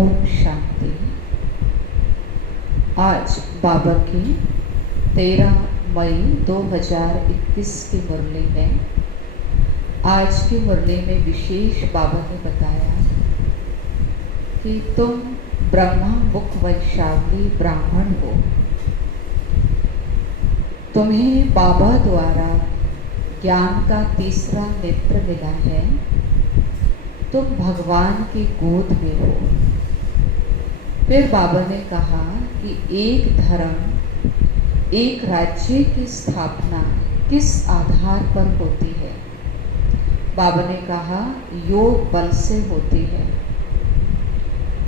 ओम शांति। आज बाबा की 13 मई 2021 की मुरली में, आज की मुरली में विशेष बाबा ने बताया कि तुम ब्रह्मा मुख वंशावली ब्राह्मण हो। तुम्हें बाबा द्वारा ज्ञान का तीसरा नेत्र मिला है। तुम भगवान की गोद में हो। फिर बाबा ने कहा कि एक धर्म, एक राज्य की स्थापना किस आधार पर होती है। बाबा ने कहा योग बल से होती है।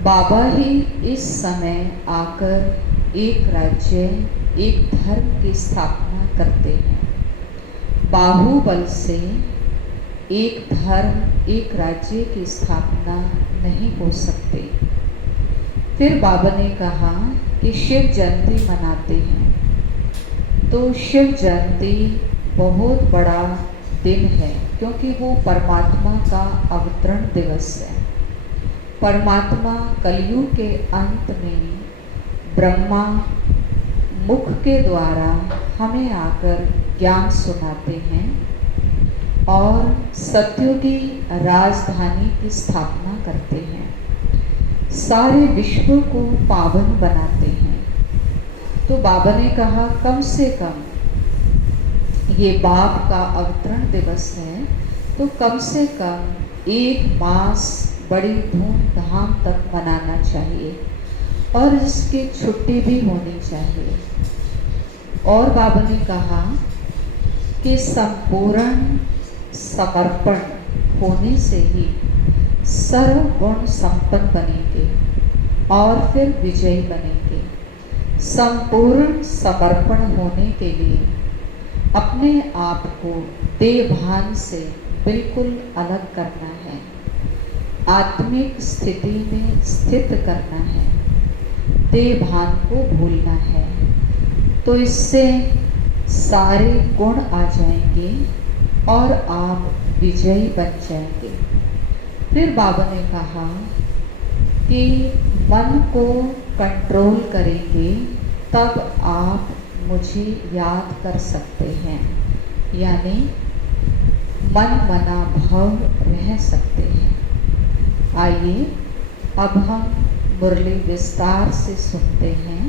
बाबा ही इस समय आकर एक राज्य, एक धर्म की स्थापना करते हैं। बाहुबल से एक धर्म, एक राज्य की स्थापना नहीं हो सकती। फिर बाबा ने कहा कि शिव जयंती मनाते हैं, तो शिव जयंती बहुत बड़ा दिन है, क्योंकि वो परमात्मा का अवतरण दिवस है। परमात्मा कलयुग के अंत में ब्रह्मा मुख के द्वारा हमें आकर ज्ञान सुनाते हैं और सत्युगी राजधानी की स्थापना करते हैं, सारे विश्व को पावन बनाते हैं। तो बाबा ने कहा कम से कम ये बाप का अवतरण दिवस है, तो कम से कम 1 मास बड़ी धूमधाम तक मनाना चाहिए और इसकी छुट्टी भी होनी चाहिए। और बाबा ने कहा कि संपूर्ण समर्पण होने से ही सर्वगुण संपन्न बनेंगे और फिर विजयी बनेंगे। संपूर्ण समर्पण होने के लिए अपने आप को देहभान से बिल्कुल अलग करना है, आत्मिक स्थिति में स्थित करना है, देहभान को भूलना है। तो इससे सारे गुण आ जाएंगे और आप विजयी बन जाएंगे। फिर बाबा ने कहा कि मन को कंट्रोल करेंगे तब आप मुझे याद कर सकते हैं, यानी मन मना भाव रह सकते हैं। आइए अब हम मुरली विस्तार से सुनते हैं।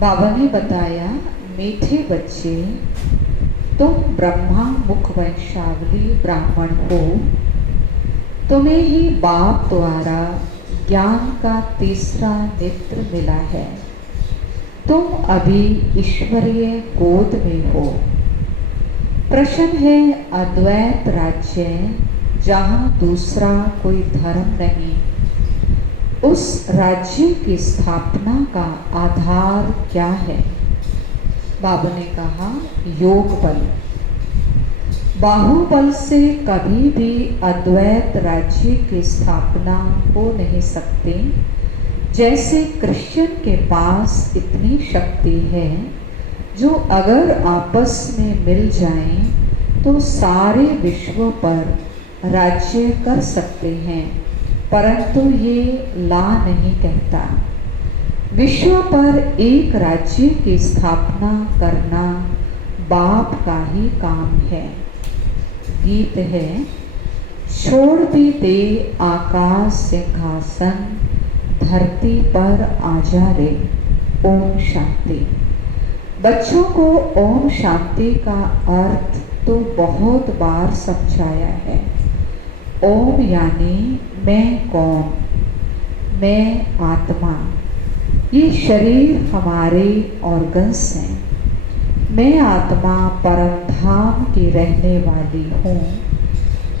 बाबा ने बताया, मीठे बच्चे, तुम ब्रह्मा मुख वंशावली ब्राह्मण हो। तुम्हें ही बाप द्वारा ज्ञान का तीसरा नेत्र मिला है। तुम अभी ईश्वरीय गोद में हो। प्रश्न है अद्वैत राज्य, जहाँ दूसरा कोई धर्म नहीं, उस राज्य की स्थापना का आधार क्या है। बाबा ने कहा योग बल। बाहुबल से कभी भी अद्वैत राज्य की स्थापना हो नहीं सकती। जैसे कृष्ण के पास इतनी शक्ति है जो अगर आपस में मिल जाएं तो सारे विश्व पर राज्य कर सकते हैं, परंतु ये ला नहीं कहता। विश्व पर एक राज्य की स्थापना करना बाप का ही काम है। गीत है, छोड़ भी दे आकाश सिंहासन, धरती पर आजा रे। ओम शांति। बच्चों को ओम शांति का अर्थ तो बहुत बार समझाया है। ओम यानी मैं कौन, मैं आत्मा। ये शरीर हमारे ऑर्गन्स हैं। मैं आत्मा परम धाम की रहने वाली हूँ।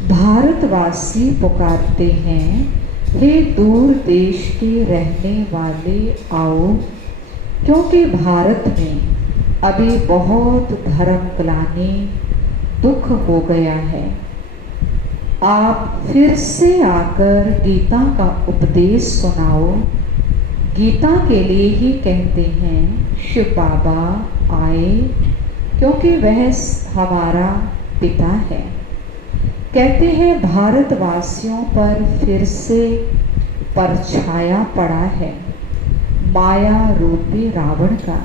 भारतवासी पुकारते हैं, हे दूर देश के रहने वाले आओ, क्योंकि भारत में अभी बहुत धर्म ग्लानि, दुख हो गया है। आप फिर से आकर गीता का उपदेश सुनाओ। गीता के लिए ही कहते हैं शिव बाबा आए, क्योंकि वह हमारा पिता है। कहते हैं भारतवासियों पर फिर से परछाया पड़ा है माया रूपी रावण का।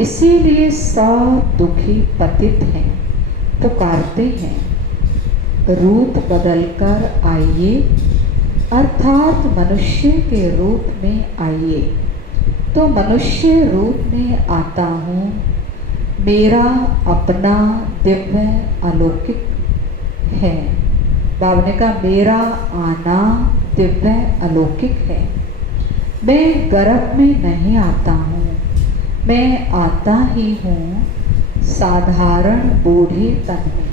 इसीलिए सब दुखी पतित हैं, पुकारते हैं रूप बदलकर आइए, अर्थात मनुष्य के रूप में आइए। तो मनुष्य रूप में आता हूँ, मेरा अपना दिव्य अलौकिक है। बाबा ने कहा मेरा आना दिव्य अलौकिक है। मैं गर्भ में नहीं आता हूँ, मैं आता ही हूँ साधारण बूढ़े तन में।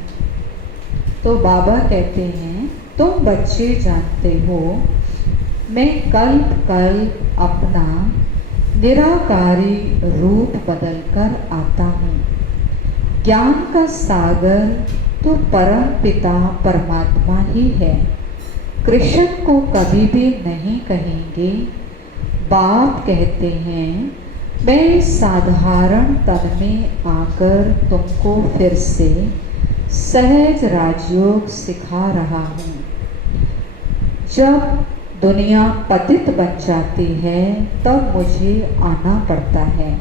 तो बाबा कहते हैं तुम बच्चे जानते हो मैं कल्प कल्प अपना निराकारी रूप बदलकर आता हूँ। ज्ञान का सागर तो परम पिता परमात्मा ही है। कृष्ण को कभी भी नहीं कहेंगे। बाप कहते हैं मैं साधारण तन में आकर तुमको फिर से सहज राजयोग सिखा रहा हूँ। जब दुनिया पतित बन जाती है तब मुझे आना पड़ता है।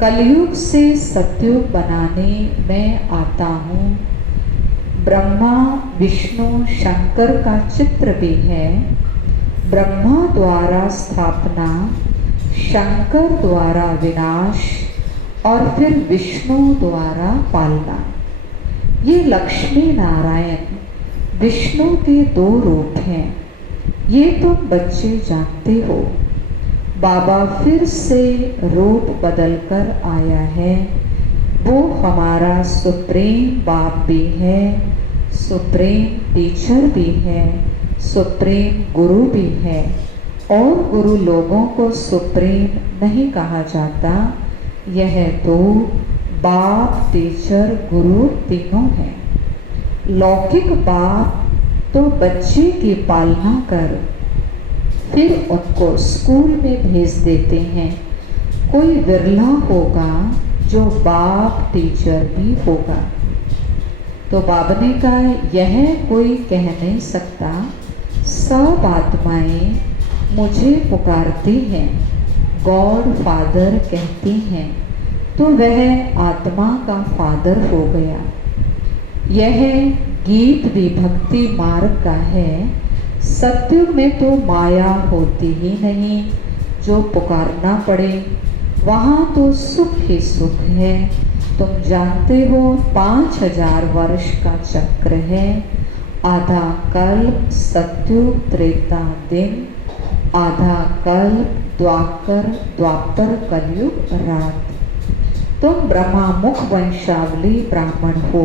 कलयुग से सतयुग बनाने मैं आता हूँ। ब्रह्मा विष्णु शंकर का चित्र भी है। ब्रह्मा द्वारा स्थापना, शंकर द्वारा विनाश और फिर विष्णु द्वारा पालना। ये लक्ष्मी नारायण विष्णु के दो रूप हैं, ये तुम बच्चे जानते हो। बाबा फिर से रूप बदलकर आया है। वो हमारा सुप्रीम बाप भी है, सुप्रीम टीचर भी है, सुप्रीम गुरु भी है। और गुरु लोगों को सुप्रीम नहीं कहा जाता। यह तो बाप टीचर गुरु तीनों हैं। लौकिक बाप तो बच्चे की पालना कर फिर उनको स्कूल में भेज देते हैं। कोई विरला होगा जो बाप टीचर भी होगा। तो बाबा ने कहा यह कोई कह नहीं सकता। सब आत्माएं मुझे पुकारती हैं, गॉड फादर कहती हैं, तो वह आत्मा का फादर हो गया। यह गीत भी भक्ति मार्ग का है। सत्युग में तो माया होती ही नहीं, जो पुकारना पड़े वहाँ तो सुख ही सुख है। तुम जानते हो 5000 वर्ष का चक्र है। आधा कल्प सत्युग त्रेता दिन, आधा कल्प द्वापर कलयुग रात। तुम ब्रह्मा मुख वंशावली ब्राह्मण हो।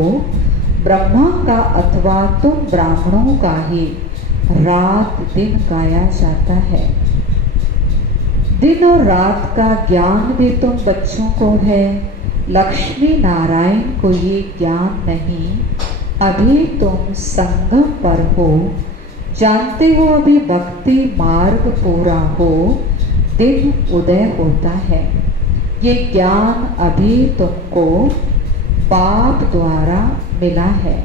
ब्रह्मा का अथवा तुम ब्राह्मणों का ही रात दिन गाया जाता है। दिन और रात का ज्ञान भी तुम बच्चों को है। लक्ष्मी नारायण को ये ज्ञान नहीं। अभी तुम संगम पर हो, जानते हो अभी भक्ति मार्ग पूरा हो, दिन उदय होता है। ये ज्ञान अभी तुमको बाप द्वारा मिला है।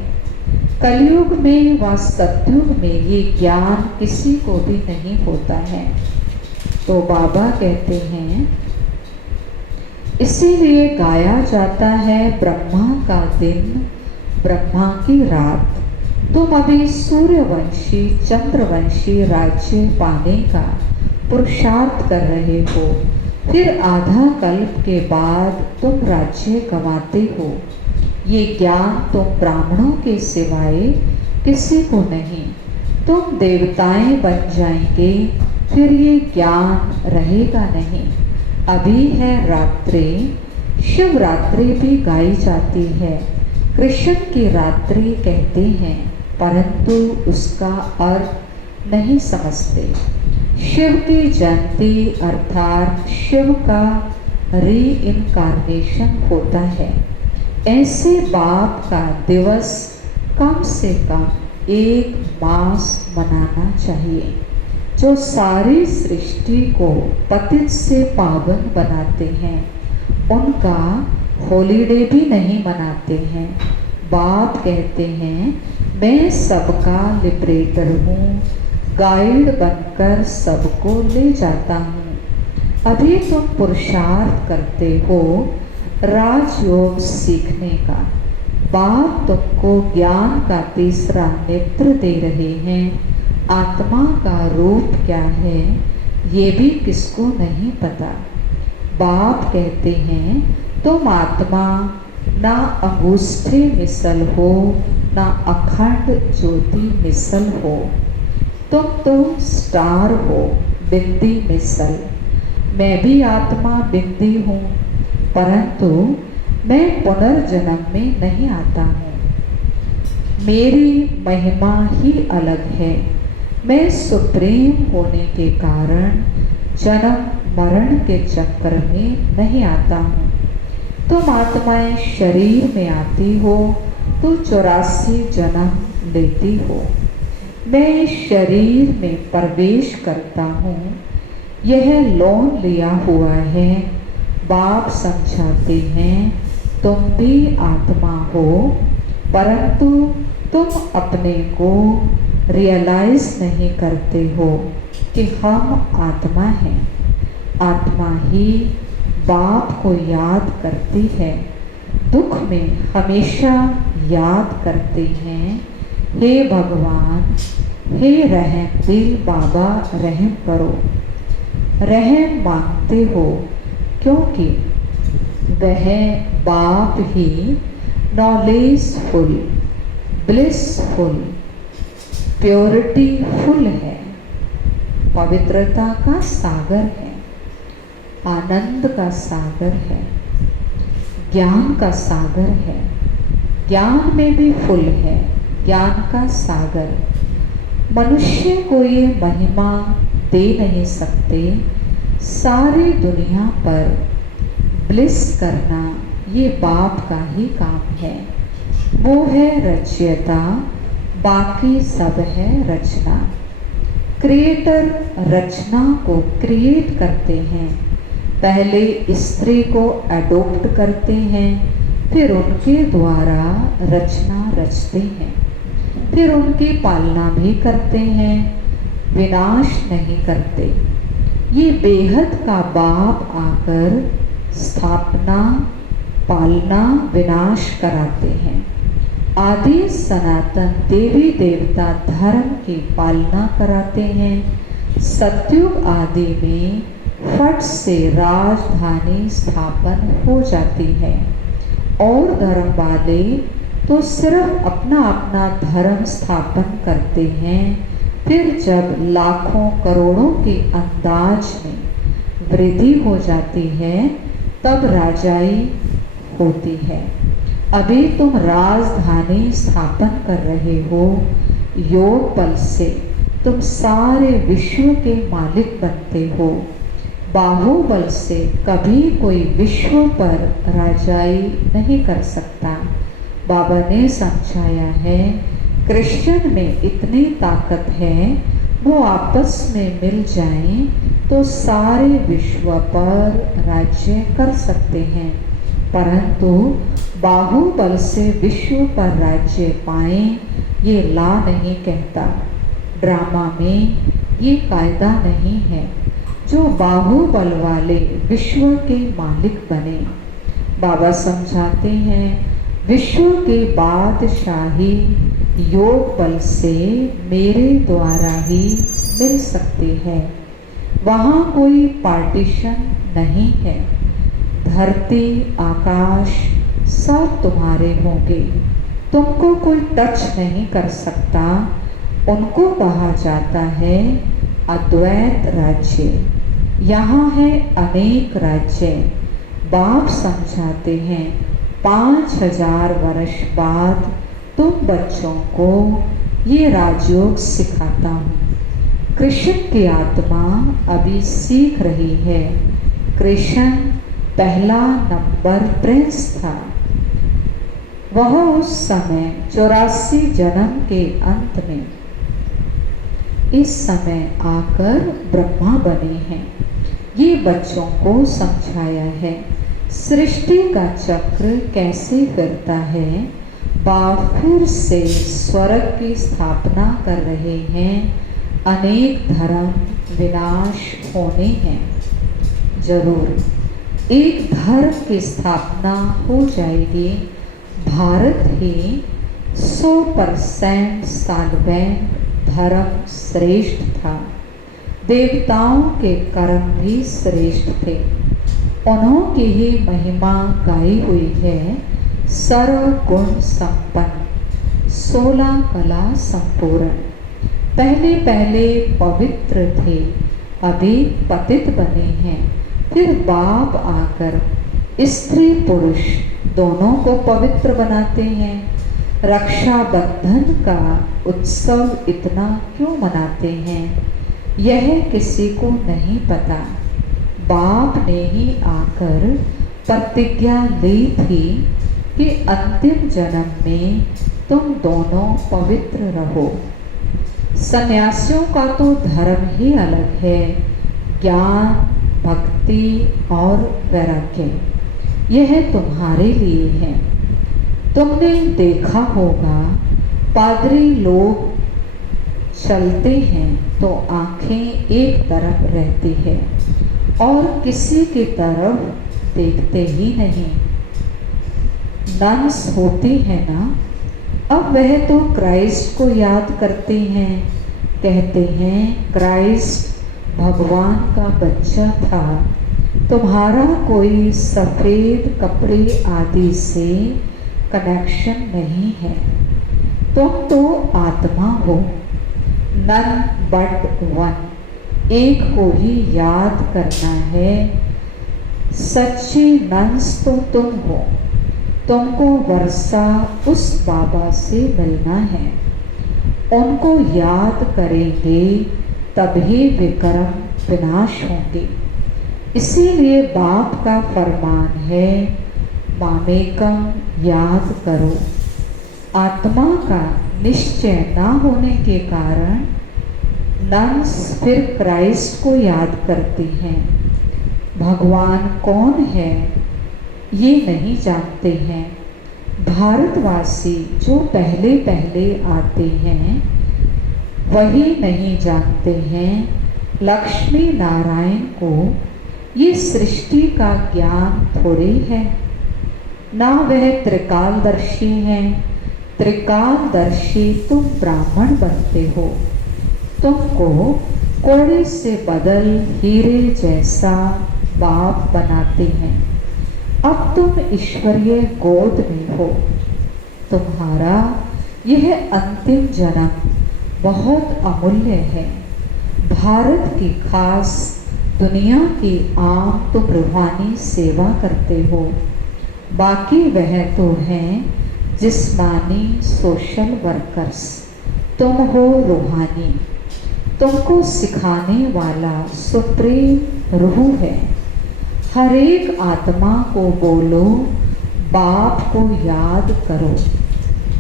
कलयुग में व सतयुग में ये ज्ञान किसी को भी नहीं होता है। तो बाबा कहते हैं इसीलिए गाया जाता है ब्रह्मा का दिन, ब्रह्मा की रात। तुम अभी सूर्यवंशी चंद्रवंशी राज्य पाने का पुरुषार्थ कर रहे हो। फिर आधा कल्प के बाद तुम राज्य गंवाते हो। ये ज्ञान तुम ब्राह्मणों के सिवाय किसी को नहीं। तुम देवताएं बन जाएंगे, फिर ये ज्ञान रहेगा नहीं। अभी है रात्रि, शिवरात्रि भी गाई जाती है। कृष्ण की रात्रि कहते हैं, परंतु उसका अर्थ नहीं समझते। शिव की जयंती अर्थात शिव का रीइनकार्नेशन होता है। ऐसे बाप का दिवस कम से कम 1 मास मनाना चाहिए, जो सारी सृष्टि को पतित से पावन बनाते हैं। उनका हॉलीडे भी नहीं मनाते हैं। बाप कहते हैं मैं सबका लिबरेटर हूँ, गाइड बनकर सबको ले जाता हूँ। अभी तुम पुरुषार्थ करते हो राजयोग सीखने का। बाप तुमको ज्ञान का तीसरा नेत्र दे रहे हैं। आत्मा का रूप क्या है ये भी किसको नहीं पता। बाप कहते हैं तुम आत्मा ना अंगूष्ठे मिसल हो ना अखंड ज्योति मिसल हो। तुम तो स्टार हो बिंदी मिसल। मैं भी आत्मा बिंदी हूँ, परंतु मैं पुनर्जन्म में नहीं आता हूँ। मेरी महिमा ही अलग है। मैं सुप्रीम होने के कारण जन्म मरण के चक्कर में नहीं आता हूँ। तुम आत्माएं शरीर में आती हो तो 84 जन्म लेती हो। मैं इस शरीर में प्रवेश करता हूँ। यह लोन लिया हुआ है। बाप समझाते हैं तुम भी आत्मा हो, परंतु तुम अपने को रियलाइज नहीं करते हो कि हम आत्मा हैं। आत्मा ही बाप को याद करती है, दुख में हमेशा याद करते हैं। हे भगवान, हे रहम दिल बाबा, रहम करो। रहम मांगते हो क्योंकि वह बाप ही नॉलेजफुल, ब्लिसफुल, प्योरिटी फुल है, पवित्रता का सागर है, आनंद का सागर है, ज्ञान का सागर है। ज्ञान में भी फुल है, ज्ञान का सागर। मनुष्य को ये महिमा दे नहीं सकते। सारी दुनिया पर ब्लिस करना ये बाप का ही काम है। वो है रचयिता, बाकी सब है रचना। क्रिएटर रचना को क्रिएट करते हैं। पहले स्त्री को अडॉप्ट करते हैं, फिर उनके द्वारा रचना रचते हैं, फिर उनकी पालना भी करते हैं, विनाश नहीं करते। ये बेहद का बाप आकर स्थापना, पालना, विनाश कराते हैं। आदि सनातन देवी देवता धर्म की पालना कराते हैं। सतयुग आदि में फट से राजधानी स्थापन हो जाती है और धर्म वाले तो सिर्फ अपना अपना धर्म स्थापन करते हैं। फिर जब लाखों करोड़ों के अंदाज में वृद्धि हो जाती है तब राजाई होती है। अभी तुम राजधानी स्थापन कर रहे हो। योग बल से तुम सारे विश्व के मालिक बनते हो। बाहुबल से कभी कोई विश्व पर राजाई नहीं कर सकता। बाबा ने समझाया है क्रिश्चियन में इतनी ताकत है, वो आपस में मिल जाएं तो सारे विश्व पर राज्य कर सकते हैं, परंतु बाहुबल से विश्व पर राज्य पाएं ये ला नहीं कहता। ड्रामा में ये कायदा नहीं है जो बाहुबल वाले विश्व के मालिक बने। बाबा समझाते हैं विश्व के बादशाही योग बल से मेरे द्वारा ही मिल सकती है। वहाँ कोई पार्टीशन नहीं है। धरती आकाश सब तुम्हारे होंगे, तुमको कोई टच नहीं कर सकता। उनको कहा जाता है अद्वैत राज्य। यहाँ है अनेक राज्य। बाप समझाते हैं 5000 वर्ष बाद तुम बच्चों को ये राजयोग सिखाता हूँ। कृष्ण की आत्मा अभी सीख रही है। कृष्ण पहला नंबर प्रिंस था। वह उस समय 84 जन्म के अंत में इस समय आकर ब्रह्मा बने हैं। ये बच्चों को समझाया है सृष्टि का चक्र कैसे फिरता है। बाप फिर से स्वर्ग की स्थापना कर रहे हैं। अनेक धर्म विनाश होने हैं। जरूर एक धर्म की स्थापना हो जाएगी। भारत ही 100% साल्वेंट धर्म श्रेष्ठ था। देवताओं के कर्म भी श्रेष्ठ थे। उन्होंने ही महिमा गाई हुई है। सर्व गुण संपन्न 16 कला संपूर्ण। पहले पहले पवित्र थे, अभी पतित बने हैं। फिर बाप आकर स्त्री पुरुष दोनों को पवित्र बनाते हैं। रक्षाबंधन का उत्सव इतना क्यों मनाते हैं, यह किसी को नहीं पता। बाप ने ही आकर प्रतिज्ञा ली थी कि अंतिम जन्म में तुम दोनों पवित्र रहो। सन्यासियों का तो धर्म ही अलग है, ज्ञान, भक्ति और वैराग्य। यह तुम्हारे लिए है। तुमने देखा होगा पादरी लोग चलते हैं तो आंखें एक तरफ रहती है और किसी की तरफ देखते ही नहीं। नन्स होती है ना, अब वह तो क्राइस्ट को याद करते हैं। कहते हैं क्राइस्ट भगवान का बच्चा था। तुम्हारा कोई सफ़ेद कपड़े आदि से कनेक्शन नहीं है। तुम तो आत्मा हो, नन बट वन। एक को ही याद करना है। सच्ची नन्स तो तुम हो। तुमको वर्षा उस बाबा से मिलना है। उनको याद करेंगे तभी विक्रम विनाश होंगे। इसीलिए बाप का फरमान है, मामेकम याद करो। आत्मा का निश्चय ना होने के कारण नन्स फिर क्राइस्ट को याद करती हैं। भगवान कौन है ये नहीं जानते हैं। भारतवासी जो पहले पहले आते हैं वही नहीं जानते हैं लक्ष्मी नारायण को ये सृष्टि का ज्ञान थोड़ी है। ना वह त्रिकालदर्शी हैं। त्रिकालदर्शी तुम ब्राह्मण बनते हो। तुमको कोड़े से बदल हीरे जैसा बाप बनाते हैं। अब तुम ईश्वरीय गोद में हो। तुम्हारा यह अंतिम जन्म बहुत अमूल्य है। भारत की खास दुनिया की आम तुम रूहानी सेवा करते हो। बाकी वह तो हैं जिस्मानी सोशल वर्कर्स। तुम हो रूहानी। तुमको सिखाने वाला सुप्रीम रूह है। हर एक आत्मा को बोलो बाप को याद करो।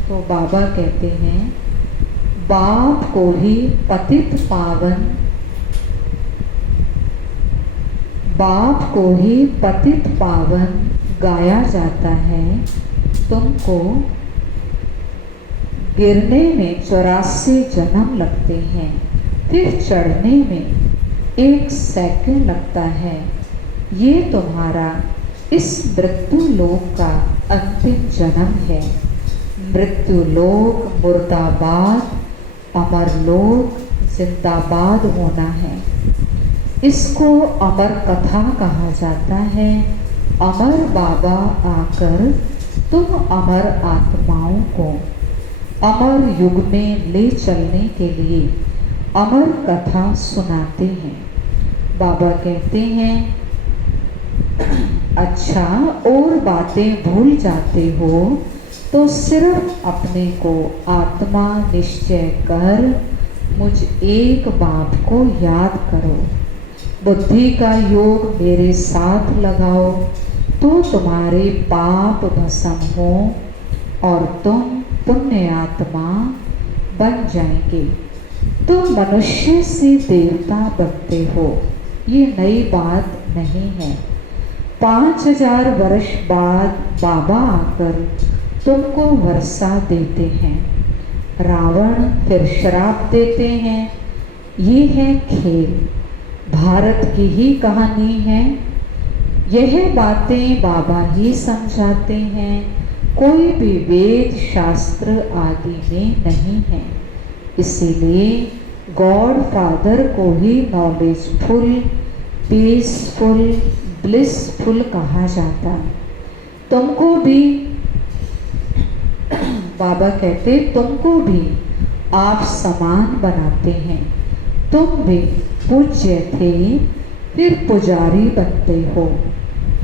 तो बाबा कहते हैं बाप को ही पतित पावन, बाप को ही पतित पावन गाया जाता है। तुमको गिरने में 84 जन्म लगते हैं, फिर चढ़ने में 1 सेकंड लगता है। ये तुम्हारा इस मृत्यु लोक का अंतिम जन्म है। मृत्यु लोक मुर्दाबाद, अमर लोक जिंदाबाद होना है। इसको अमर कथा कहा जाता है। अमर बाबा आकर तुम अमर आत्माओं को अमर युग में ले चलने के लिए अमर कथा सुनाते हैं। बाबा कहते हैं अच्छा और बातें भूल जाते हो तो सिर्फ अपने को आत्मा निश्चय कर मुझ एक बाप को याद करो। बुद्धि का योग मेरे साथ लगाओ तो तुम्हारे पाप भस्म हो और तुम पुण्य आत्मा बन जाएंगे। तुम मनुष्य से देवता बनते हो, ये नई बात नहीं है। 5000 वर्ष बाद बाबा आकर तुमको वर्षा देते हैं। रावण फिर श्राप देते हैं ये है खेल, भारत की ही कहानी है। यह बातें बाबा ही समझाते हैं, कोई भी वेद शास्त्र आदि में नहीं है। इसीलिए गॉड फादर को ही नॉलेजफुल, पीसफुल, ब्लिसफुल कहा जाता। तुमको भी बाबा कहते, तुमको भी आप समान बनाते हैं। तुम भी पूज्य थे, फिर पुजारी बनते हो।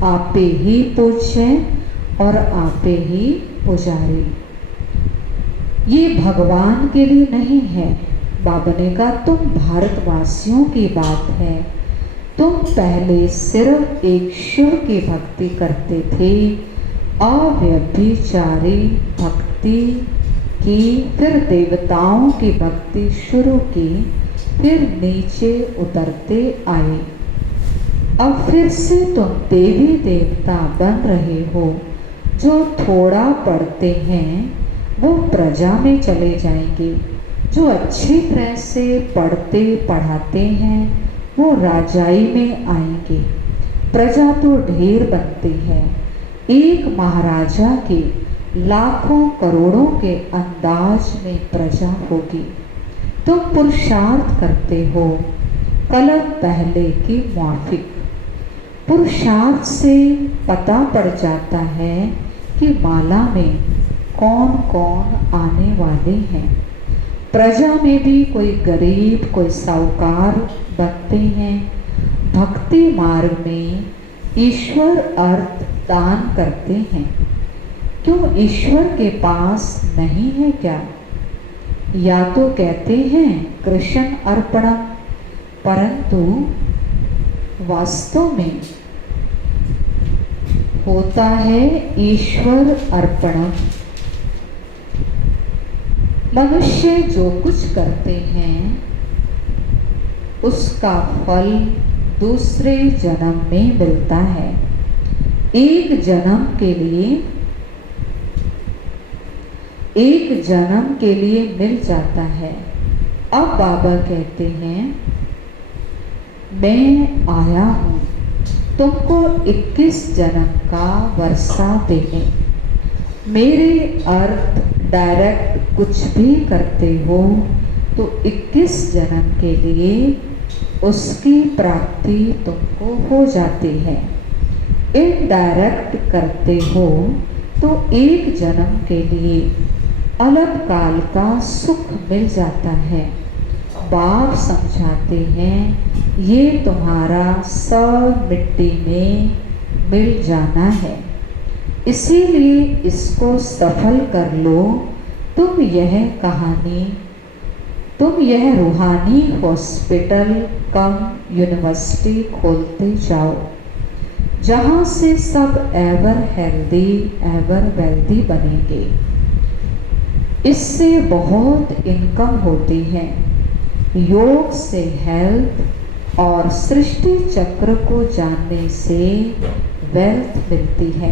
आपे ही पूज्य और आपे ही पुजारी। ये भगवान के लिए नहीं है। बाबा ने कहा तुम भारतवासियों की बात है। तुम पहले सिर्फ एक शिव की भक्ति करते थे, अव्यभिचारी भक्ति की, फिर देवताओं की भक्ति शुरू की, फिर नीचे उतरते आए। अब फिर से तुम देवी देवता बन रहे हो। जो थोड़ा पढ़ते हैं वो प्रजा में चले जाएंगे, जो अच्छी तरह से पढ़ते पढ़ाते हैं वो राजाई में आएंगे। प्रजा तो ढेर बनती है, एक महाराजा की लाखों करोड़ों के अंदाज में प्रजा होगी। तुम पुरुषार्थ करते हो कलम पहले की माफिक। पुरुषार्थ से पता पड़ जाता है कि माला में कौन कौन आने वाले हैं। प्रजा में भी कोई गरीब कोई साहूकार बनते हैं। भक्ति मार्ग में ईश्वर अर्थ दान करते हैं। क्यों ईश्वर के पास नहीं है क्या? या तो कहते हैं कृष्ण अर्पणम, परंतु वास्तव में होता है ईश्वर अर्पणम। मनुष्य जो कुछ करते हैं उसका फल दूसरे जन्म में मिलता है। एक जन्म के लिए मिल जाता है। अब बाबा कहते हैं मैं आया हूँ तुमको 21 जन्म का वर्षा देने। मेरे अर्थ डायरेक्ट कुछ भी करते हो तो 21 जन्म के लिए उसकी प्राप्ति तुमको हो जाती है। इनडायरेक्ट करते हो तो एक जन्म के लिए अलग काल का सुख मिल जाता है। बाप समझाते हैं ये तुम्हारा सब मिट्टी में मिल जाना है, इसीलिए इसको सफल कर लो। तुम यह रूहानी हॉस्पिटल कम यूनिवर्सिटी खोलते जाओ, जहाँ से सब एवर हेल्दी एवर वेल्दी बनेंगे। इससे बहुत इनकम होती है। योग से हेल्थ और सृष्टि चक्र को जानने से वेल्थ मिलती है।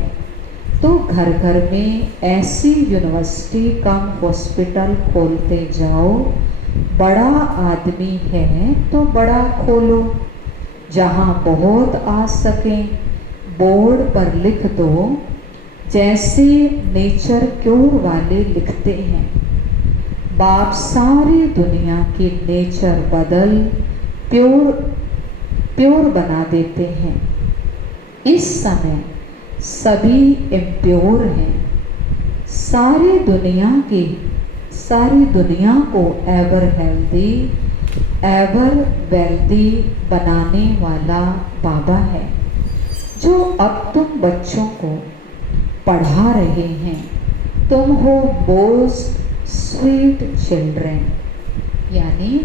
तो घर घर में ऐसी यूनिवर्सिटी कम हॉस्पिटल खोलते जाओ। बड़ा आदमी है तो बड़ा खोलो, जहाँ बहुत आ सके। बोर्ड पर लिख दो, जैसे नेचर क्योर वाले लिखते हैं। बाप सारी दुनिया की नेचर बदल प्योर बना देते हैं। इस समय सभी इम्प्योर हैं। सारी दुनिया को एवर हेल्दी एवर वेल्दी बनाने वाला बाबा है, जो अब तुम बच्चों को पढ़ा रहे हैं। तुम हो मोस्ट स्वीट चिल्ड्रन, यानी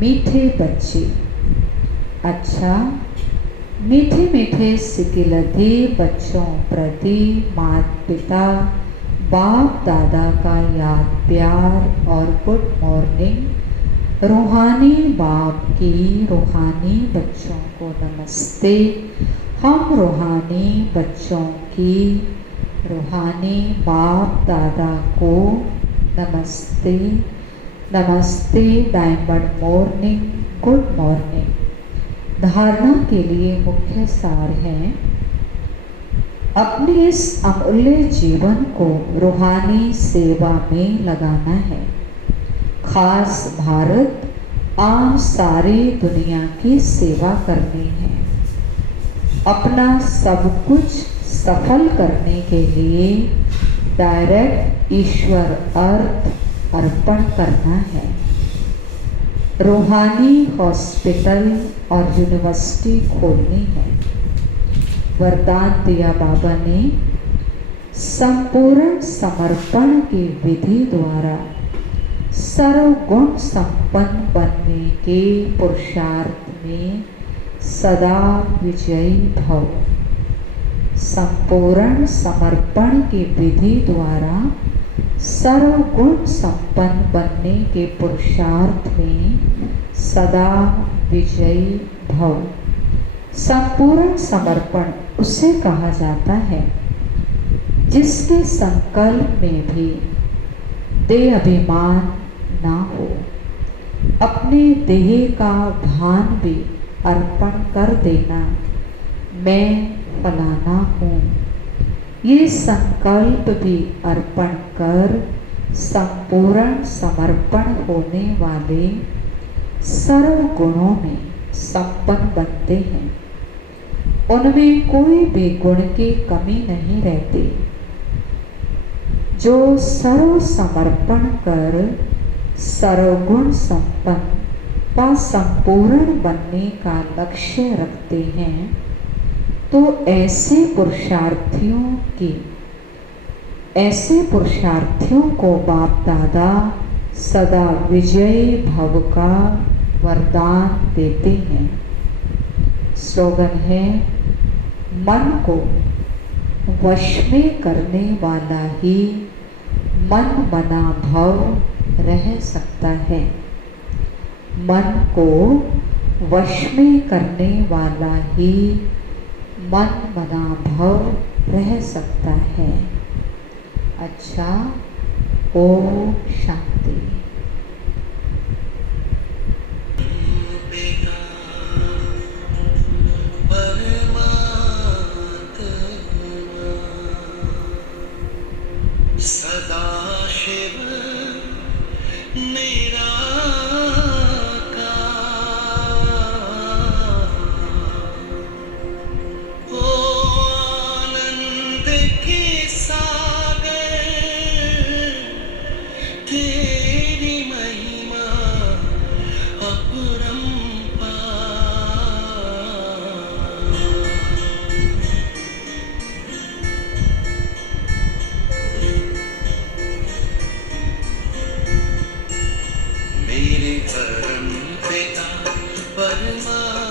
मीठे बच्चे। अच्छा, मीठे मीठे सिकिलधे बच्चों प्रति माता पिता बाप दादा का याद प्यार और गुड मॉर्निंग। रूहानी बाप की रूहानी बच्चों को नमस्ते। हम रूहानी बच्चों की रूहानी बाप दादा को नमस्ते। नमस्ते डायमंड मॉर्निंग गुड मॉर्निंग। धारणा के लिए मुख्य सार है, अपने इस अमूल्य जीवन को रूहानी सेवा में लगाना है। खास भारत आम सारी दुनिया की सेवा करनी है। अपना सब कुछ सफल करने के लिए डायरेक्ट ईश्वर अर्थ अर्पण करना है। रूहानी हॉस्पिटल और यूनिवर्सिटी खोलनी है। वरदान दिया बाबा ने, संपूर्ण समर्पण की विधि द्वारा सर्वगुण संपन्न बनने के पुरुषार्थ में सदा विजयी भव। संपूर्ण समर्पण की विधि द्वारा सर्वगुण संपन्न बनने के पुरुषार्थ में सदा विजयी भव। संपूर्ण समर्पण उसे कहा जाता है जिसके संकल्प में भी देह अभिमान ना हो, अपने देह का भान भी अर्पण कर देना, मैं फलाना हूँ, ये संकल्प भी अर्पण कर संपूर्ण समर्पण होने वाले सर्व गुणों में संपन्न बनते हैं। उनमें कोई भी गुण की कमी नहीं रहती। जो सर्व समर्पण कर सर्वगुण संपन्न व संपूर्ण बनने का लक्ष्य रखते हैं, तो ऐसे पुरुषार्थियों को बाप दादा सदा विजयी भव का वरदान देते हैं। स्लोगन है, मन को वश में करने वाला ही मन मना भव रह सकता है। मन को वश में करने वाला ही मन मना भव रह सकता है। अच्छा, ओम शांति। सदाशिव निराकार, ओ आनंद के सागर, तेरी महिमा अपरंपार। मेरे परम पिता परमात्मा